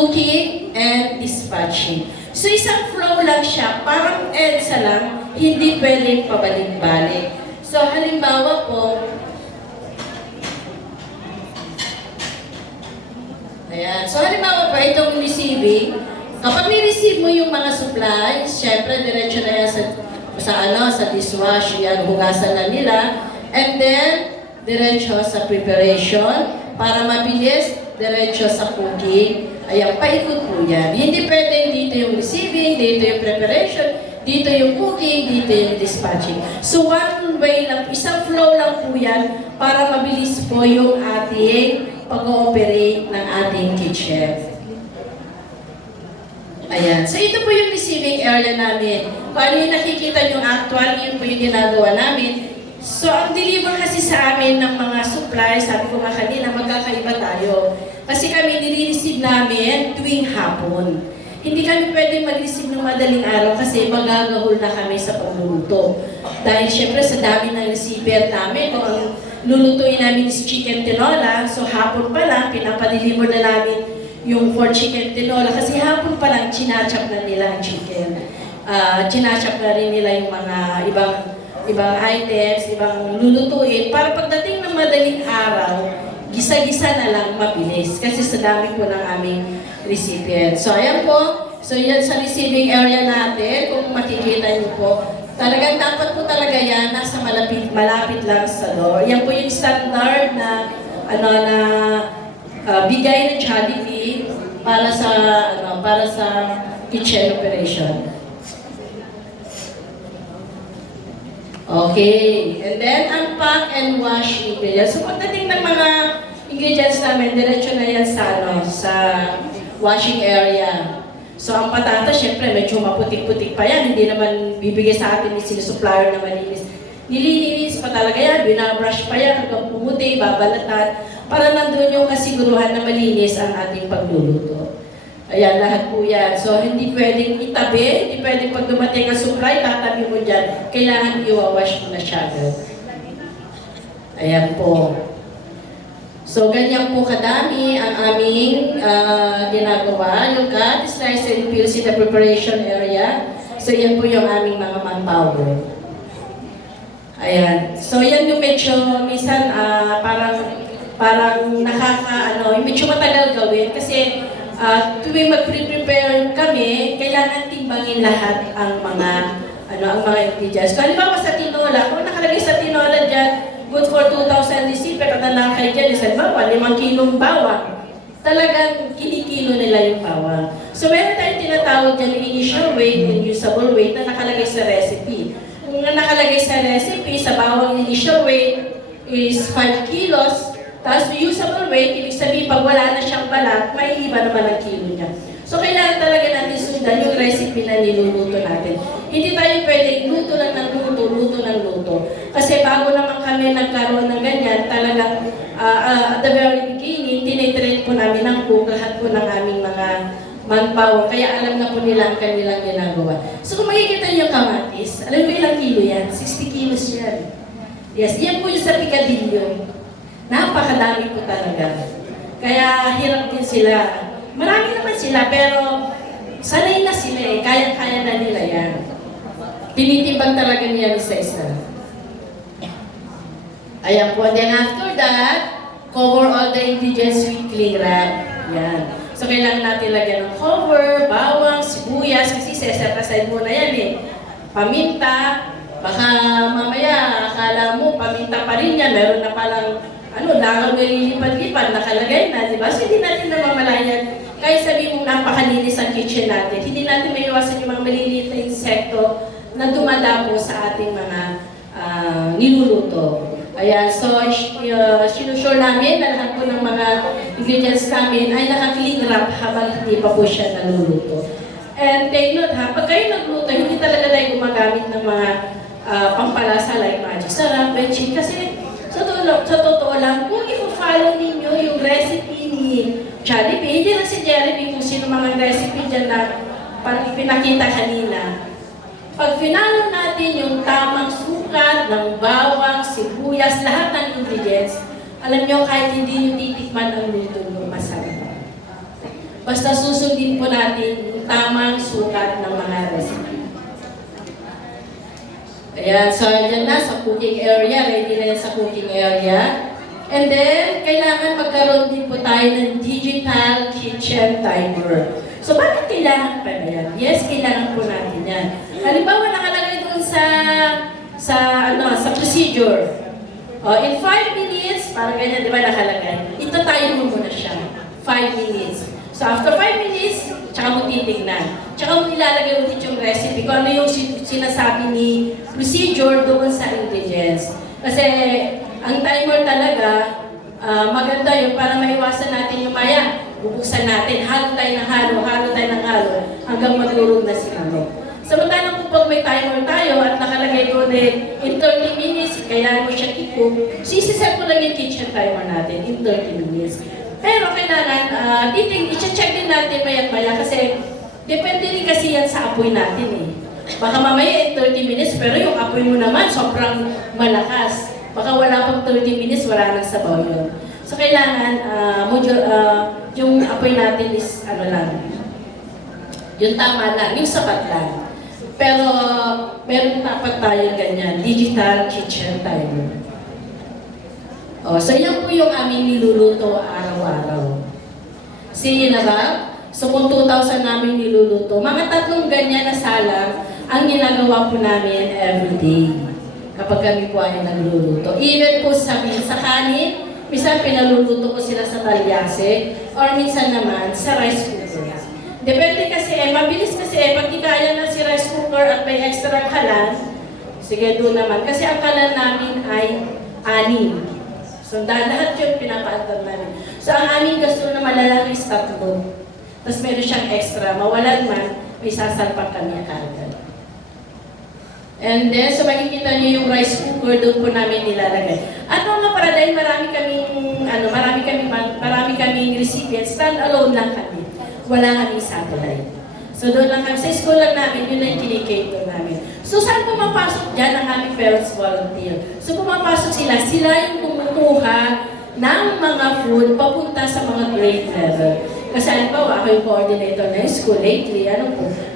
cooking, and dispatching. So isang flow lang siya, parang EDSA lang, hindi pwedeng pabalik-balik. So halimbawa po, ayan. So halimbawa po, itong receiving, kapag ni-receive mo yung mga supplies, syempre diretso na yan sa dishwash, yan, hugasan na nila. And then, diretso sa preparation, para mabilis, diretso sa cooking. Ayan, paikot po yan. Hindi pwedeng dito yung receiving, dito yung preparation, dito yung cooking, dito yung dispatching. So one way lang, isang flow lang po yan para mabilis po yung ating pag-ooperate ng ating kitchen. Ayan. So ito po yung receiving area namin. Kung ano yung nakikita nyo actual, yun po yung ginagawa namin. So ang deliver kasi sa amin ng mga supplies, sabi ko nga kanina, magkakaiba tayo. Kasi kami nire-receive namin tuwing hapon. Hindi kami pwedeng mag-receive ng madaling araw kasi magagahol na kami sa pagluluto. Dahil syempre sa dami ng receiver namin, kung ang lulutuin namin is chicken tinola, so hapon pa lang, pinapadeliver na namin yung for chicken tinola kasi hapon pa lang chinachap na nila ang chicken. Chinachap na rin nila yung mga ibang items, ibang lulutuin para pagdating ng madaling araw, gisa-gisa na lang mabilis kasi sa dami po ng aming recipient. So ayan po, so yan sa receiving area natin, kung makikita niyo po, talagang dapat po talaga yan nasa malapit lang sa door. Yan po yung standard na bigay ng Jollibee para sa kitchen operation. Okay, and then unpack and wash ingredients. So pagdating ng mga ingredients namin, diretso na yan sa washing area. So ang patata, syempre medyo maputik-putik pa yan. Hindi naman bibigay sa atin ni supplier na malinis. Nililinis pa talaga yan, binabrush pa yan, hanggang pumuti, babalatan, para nandun yung kasiguruhan na malinis ang ating pagluluto. Ayan, lahat po yan. So, hindi pwedeng itabi, hindi pwedeng pag dumating ang supply, tatabi mo dyan. Kailangan i-wash mo na siya. Ayan po. So, ganyan po kadami ang aming ginagawa. Yung cut, slice and peels in the preparation area. So, yan po yung aming mga manpower. Ayan. So, yan yung medyo, minsan, parang medyo matagal gawin kasi tuwing mag-prepare kami, kailangan timbangin lahat ang mga ingredients. Kung halimbawa sa tinola, kung nakalagay sa tinola dyan, good for 2,000 receiver, at nalakay dyan, halimbawa, 5 kilong bawang. Talagang kinikilo nila yung bawang. So meron tayong tinatawag dyan initial weight and usable weight na nakalagay sa recipe. Kung nakalagay sa recipe, sa bawang initial weight is 5 kilos, tapos usable weight, ibig sabihin pag wala na siyang balat, may iba naman ang kilo niya. So kailangan talaga natin sundan yung recipe na niluluto natin. Hindi tayo pwede luto lang ng luto. Kasi bago naman kami nagkaroon ng ganyan, talagang at the very beginning, tinitrain po namin ng cook lahat po ng aming mga manpower. Kaya alam na po nila ang kanilang ginagawa. So kung makikita niyo yung kamatis, alam mo ilang kilo yan? 60 kilos yan. Yes, yan po yung sa picadillo. Napakadami po talaga. Kaya hirap din sila. Marami naman sila, pero sanay na sila eh. Kaya-kaya na nila yan. Tinitimbang talaga niya isa-isa. Ayan po. And then after that, cover all the ingredients with cling wrap. Yan. So kailangan natin lagyan ng cover, bawang, sibuyas, kasi set aside muna yan eh. Paminta, baka mamaya akala mo paminta pa rin yan. Meron na palang langaw na lilipad-lipad, nakalagay na, di ba? So, hindi natin namamalayan. Kahit sabihin mo, napakalinis ang kitchen natin. Hindi natin maiwasan yung mga maliliit na insekto na dumadapo sa ating mga niluluto. Ayan, so, sinusure namin na lahat po ng mga ingredients namin ay naka-cling wrap habang hindi pa po siya naluluto. And take note ha, pag kayo nagluto, hindi talaga tayo gumagamit ng mga pampalasa like magic sarap, veggie, kasi sa totoo lang, kung i-follow ninyo yung recipe ni Jollibee, hindi lang si Jollibee kung sino mga recipe dyan na parang ipinakita kanina. Pag finalo natin yung tamang sukat ng bawang, sibuyas, lahat ng ingredients, alam nyo kahit hindi nyo titikman ang luto nyo, masarap. Basta susundin po natin yung tamang sukat ng mga recipe. Ayan, so yan na sa cooking area, ready na yan sa cooking area. And then, kailangan magkaroon din po tayo ng digital kitchen timer. So, bakit kailangan pa na yan? Yes, kailangan po natin yan. Halimbawa, nakalagay doon sa procedure. In 5 minutes, parang ganyan, di ba nakalagay? Ito-time mo muna siya. 5 minutes. So, after 5 minutes, tsaka mo titignan. Tsaka mo ilalagay ulit yung recipe kung ano yung sinasabi ni procedure doon sa ingredients. Kasi, ang timer talaga, maganda yun para maiwasan natin yung maya. Bubuksan natin, halo tayo ng halo, hanggang magdurog na si ano. Samantalang kung pag may timer tayo at nakalagay doon in 30 minutes, kailangan mo siya i-cook, sisiset mo lang yung kitchen timer natin in 30 minutes. Pero kailangan, i-check din natin maya-maya kasi depende rin kasi yan sa apoy natin eh. Baka mamaya in 30 minutes, pero yung apoy mo naman sobrang malakas. Baka wala pang 30 minutes, wala nang sabaw yun. So kailangan, yung apoy natin is ano lang, yung tama lang, yung sapat lang. Pero meron dapat tayo ganyan, digital kitchen timer. So yan po yung aming niluluto araw-araw. See na ba? So kung 2,000 namin niluluto, mga 3 ganyan na salang ang ginagawa po namin everyday kapag kami po ay nagluluto. Even po sa kanin, minsan pinaluluto ko sila sa talyase or minsan naman sa rice cooker. Depende kasi mabilis kasi pag di kaya na si rice cooker at may extra kalan, sige doon naman. Kasi ang kalan namin ay 6. So, lahat yun pinapaandar namin. So, ang aming gasto na malalaki is 3. Tapos meron siyang extra. Mawalan man, may sasalpak kami agad. And then, so makikita niyo yung rice cooker, doon po namin nilalagay. At mga para dahil marami kaming recipients, stand-alone lang kami. Wala kaming satellite. So doon lang kami, sa school lang namin, yun lang yung kinikater namin. So saan pumapasok dyan ang aming parents volunteer? So pumapasok sila yung kumukuha ng mga food papunta sa mga grade level. Kasi halimbawa, ako yung coordinator ng school lately,